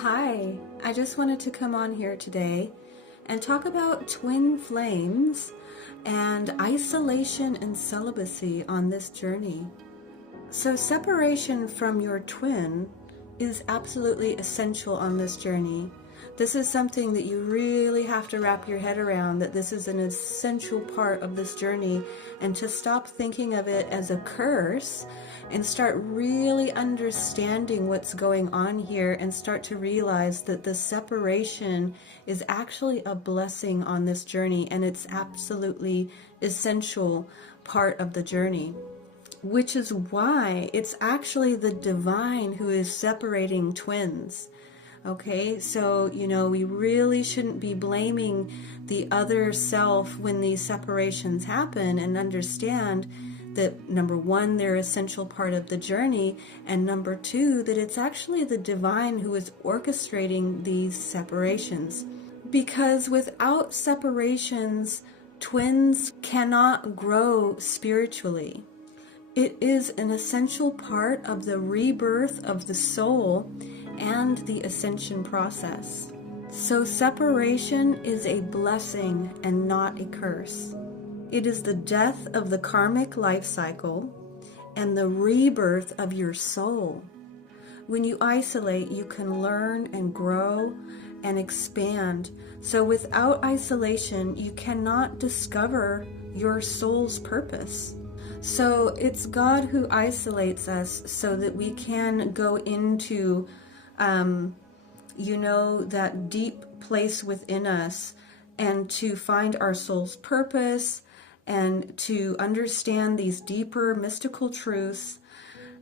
Hi, I just wanted to come on here today and talk about twin flames and isolation and celibacy on this journey. So, separation from your twin is absolutely essential on this journey. This is something that you really have to wrap your head around, that this is an essential part of this journey, and to stop thinking of it as a curse and start really understanding what's going on here and start to realize that the separation is actually a blessing on this journey, and it's absolutely essential part of the journey. Which is why it's actually the divine who is separating twins. Okay, so, we really shouldn't be blaming the other self when these separations happen, and understand that, number one, they're an essential part of the journey, and number two, that it's actually the divine who is orchestrating these separations. Because without separations, twins cannot grow spiritually. It is an essential part of the rebirth of the soul and the ascension process. So separation is a blessing and not a curse. It is the death of the karmic life cycle and the rebirth of your soul. When you isolate, you can learn and grow and expand. So without isolation, you cannot discover your soul's purpose. So it's God who isolates us so that we can go into, that deep place within us, and to find our soul's purpose and to understand these deeper mystical truths.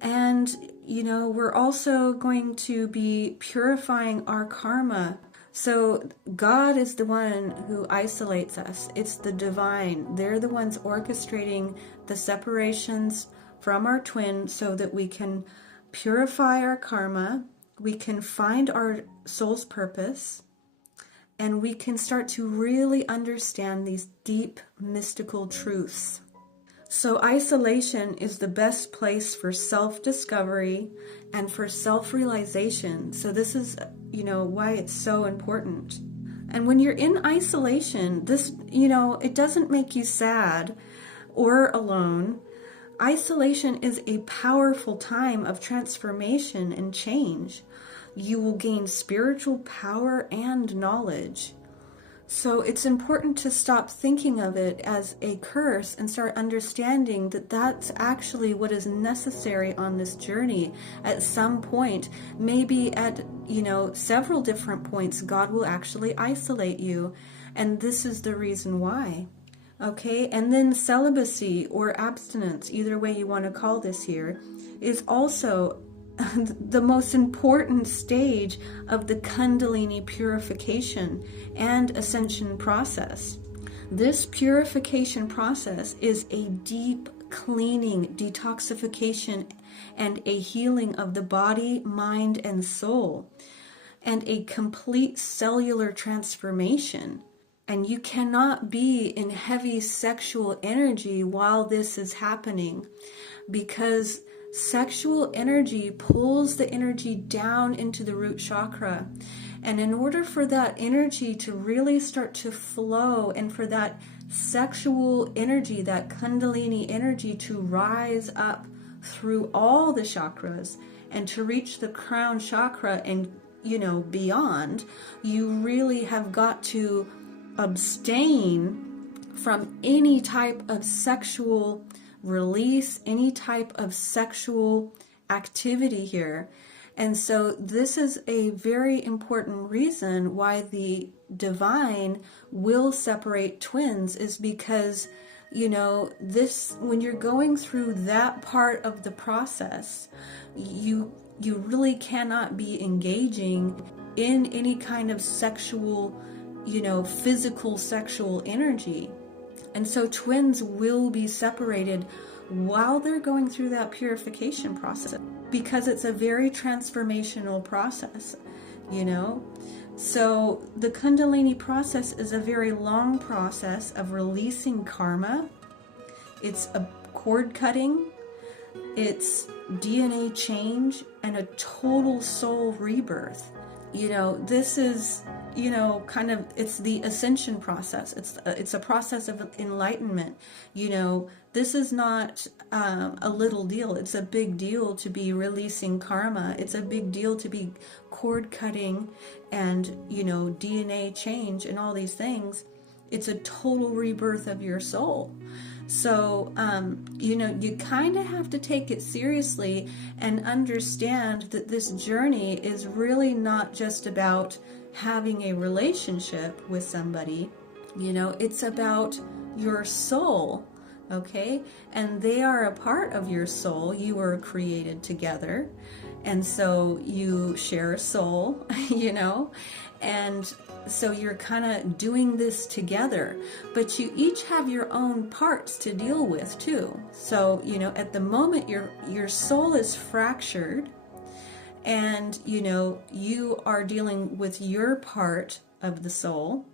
And, we're also going to be purifying our karma. So God is the one who isolates us. It's the divine. They're the ones orchestrating the separations from our twin so that we can purify our karma, we can find our soul's purpose, and we can start to really understand these deep mystical truths. So isolation is the best place for self-discovery and for self-realization. So this is, why it's so important. And when you're in isolation, this, it doesn't make you sad or alone. Isolation is a powerful time of transformation and change. You will gain spiritual power and knowledge. So it's important to stop thinking of it as a curse and start understanding that that's actually what is necessary on this journey. At some point, maybe at, several different points, God will actually isolate you. And this is the reason why. Okay, and then celibacy or abstinence, either way you want to call this here, is also the most important stage of the Kundalini purification and ascension process. This purification process is a deep cleaning, detoxification, and a healing of the body, mind, and soul, and a complete cellular transformation. And you cannot be in heavy sexual energy while this is happening, because sexual energy pulls the energy down into the root chakra. And in order for that energy to really start to flow, and for that sexual energy, that Kundalini energy, to rise up through all the chakras and to reach the crown chakra and, beyond, you really have got to abstain from any type of sexual release, any type of sexual activity here. And so this is a very important reason why the divine will separate twins, is because, this, when you're going through that part of the process, you really cannot be engaging in any kind of sexual, physical sexual energy. And so twins will be separated while they're going through that purification process, because it's a very transformational process, So the Kundalini process is a very long process of releasing karma. It's a cord cutting, it's DNA change, and a total soul rebirth. This is, kind of, it's the ascension process. It's a process of enlightenment. This is not a little deal. It's a big deal to be releasing karma. It's a big deal to be cord cutting and, DNA change and all these things. It's a total rebirth of your soul. So, you kind of have to take it seriously and understand that this journey is really not just about having a relationship with somebody. It's about your soul, okay? And they are a part of your soul. You were created together. And so you share a soul, and so you're kind of doing this together, but you each have your own parts to deal with too. So, at the moment your soul is fractured, and, you are dealing with your part of the soul,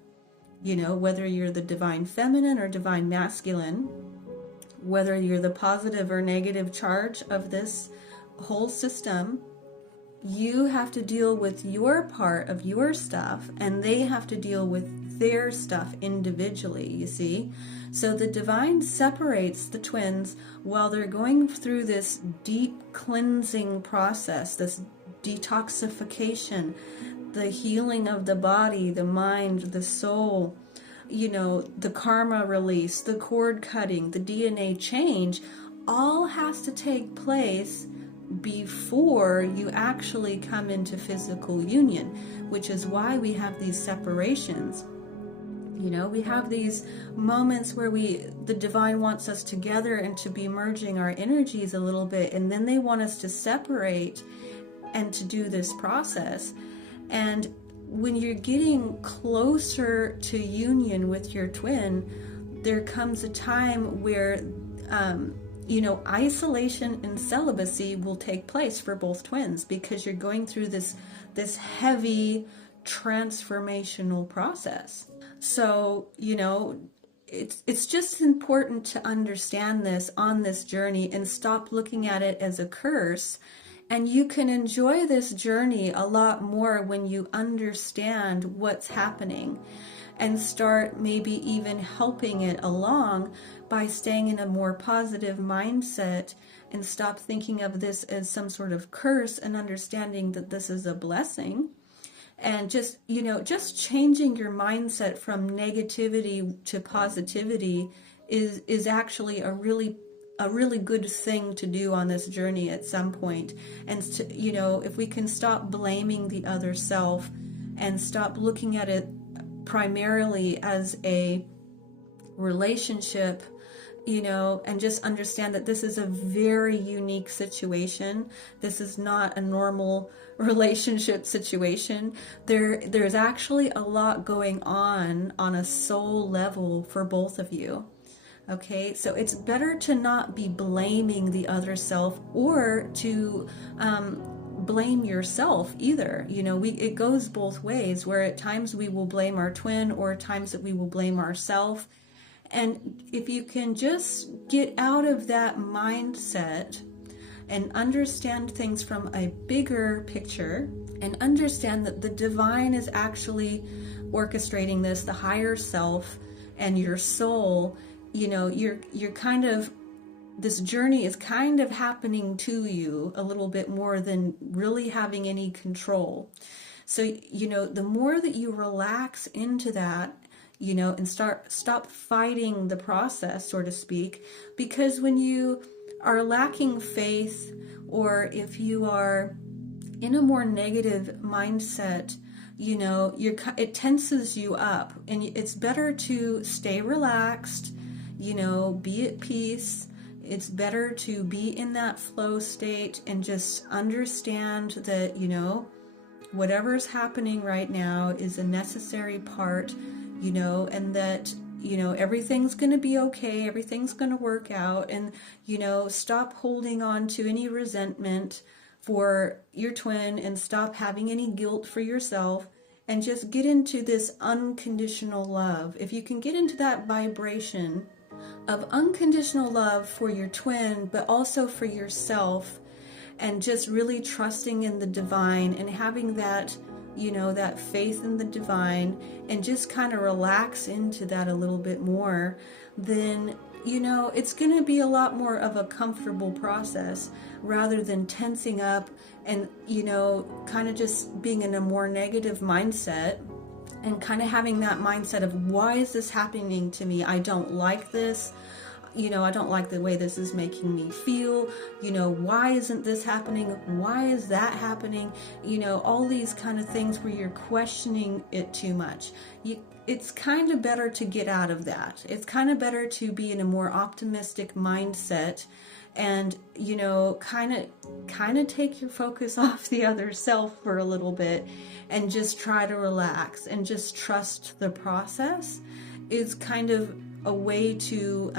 whether you're the divine feminine or divine masculine, whether you're the positive or negative charge of this whole system. You have to deal with your part of your stuff, and they have to deal with their stuff individually, you see. So the divine separates the twins while they're going through this deep cleansing process, this detoxification, the healing of the body, the mind, the soul, the karma release, the cord cutting, the DNA change, all has to take place before you actually come into physical union, which is why we have these separations. We have these moments where the divine wants us together and to be merging our energies a little bit, and then they want us to separate and to do this process. And when you're getting closer to union with your twin, there comes a time where isolation and celibacy will take place for both twins, because you're going through this heavy transformational process. So, it's just important to understand this on this journey and stop looking at it as a curse. And you can enjoy this journey a lot more when you understand what's happening, and start maybe even helping it along by staying in a more positive mindset, and stop thinking of this as some sort of curse, and understanding that this is a blessing. And just changing your mindset from negativity to positivity is actually a really good thing to do on this journey at some point. And if we can stop blaming the other self and stop looking at it primarily as a relationship, and just understand that this is a very unique situation. This is not a normal relationship situation. There's actually a lot going on a soul level for both of you. Okay, so it's better to not be blaming the other self, or to blame yourself either. It goes both ways, where at times we will blame our twin, or at times that we will blame ourselves. And if you can just get out of that mindset and understand things from a bigger picture, and understand that the divine is actually orchestrating this, the higher self and your soul, you're kind of, this journey is kind of happening to you a little bit more than really having any control. So, the more that you relax into that, and stop fighting the process, so to speak, because when you are lacking faith, or if you are in a more negative mindset, it tenses you up, and it's better to stay relaxed, be at peace. It's better to be in that flow state and just understand that, whatever's happening right now is a necessary part, and that, everything's going to be okay. Everything's going to work out. And, stop holding on to any resentment for your twin, and stop having any guilt for yourself, and just get into this unconditional love. If you can get into that vibration of unconditional love for your twin, but also for yourself, and just really trusting in the divine, and having that that faith in the divine, and just kind of relax into that a little bit more, then it's going to be a lot more of a comfortable process rather than tensing up and kind of just being in a more negative mindset, and kind of having that mindset of, why is this happening to me? I don't like this. I don't like the way this is making me feel. Why isn't this happening? Why is that happening? All these kind of things where you're questioning it too much. It's kind of better to get out of that. It's kind of better to be in a more optimistic mindset, and kind of take your focus off the other self for a little bit, and just try to relax and just trust the process. Is kind of a way to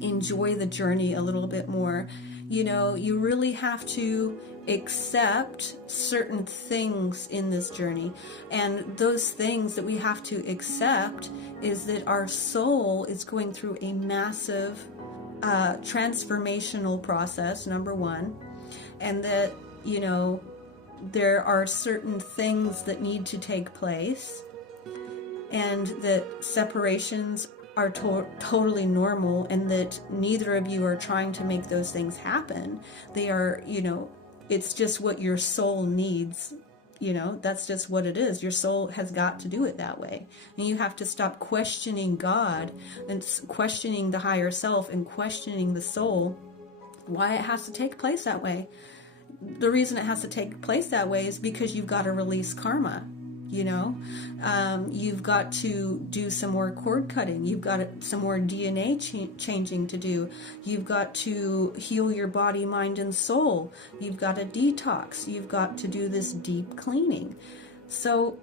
enjoy the journey a little bit more. You really have to accept certain things in this journey, and those things that we have to accept is that our soul is going through a massive transformational process, number one, and that there are certain things that need to take place, and that separations are totally normal, and that neither of you are trying to make those things happen. They are, it's just what your soul needs. That's just what it is. Your soul has got to do it that way. And you have to stop questioning God and questioning the higher self and questioning the soul, why it has to take place that way. The reason it has to take place that way is because you've got to release karma. You've got to do some more cord cutting. You've got some more DNA changing to do. You've got to heal your body, mind, and soul. You've got to detox. You've got to do this deep cleaning. So,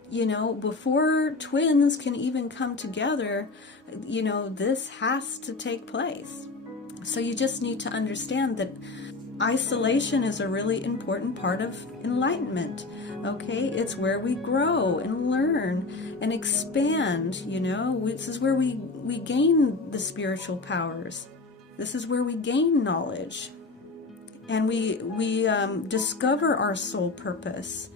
before twins can even come together, this has to take place. So you just need to understand that isolation is a really important part of enlightenment. Okay, it's where we grow and learn and expand. This is where we gain the spiritual powers. This is where we gain knowledge, and we discover our soul purpose.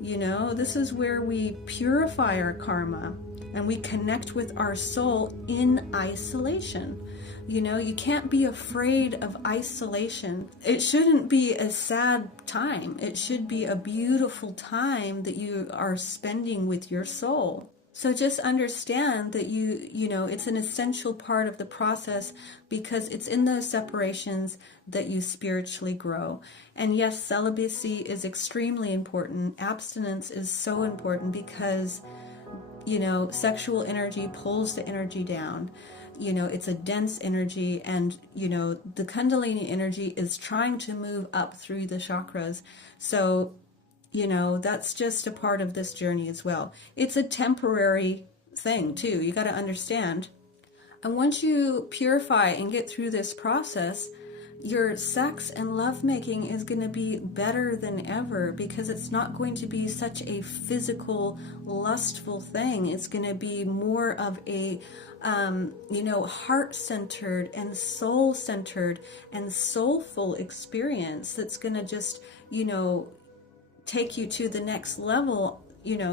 This is where we purify our karma, and we connect with our soul in isolation. You can't be afraid of isolation. It shouldn't be a sad time. It should be a beautiful time that you are spending with your soul. So just understand that it's an essential part of the process, because it's in those separations that you spiritually grow. And yes, celibacy is extremely important. Abstinence is so important because, sexual energy pulls the energy down. It's a dense energy, and the Kundalini energy is trying to move up through the chakras. So that's just a part of this journey as well. It's a temporary thing too. You got to understand. And once you purify and get through this process, your sex and lovemaking is going to be better than ever, because it's not going to be such a physical, lustful thing. It's going to be more of a heart-centered and soul-centered and soulful experience that's going to just, take you to the next level,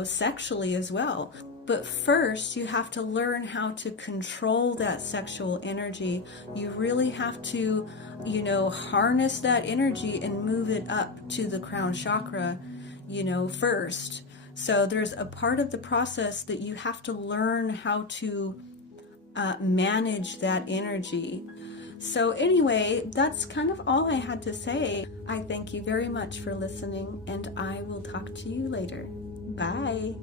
sexually as well. But first, you have to learn how to control that sexual energy. You really have to, harness that energy and move it up to the crown chakra, first. So there's a part of the process that you have to learn how to manage that energy. So anyway, that's kind of all I had to say. I thank you very much for listening, and I will talk to you later. Bye.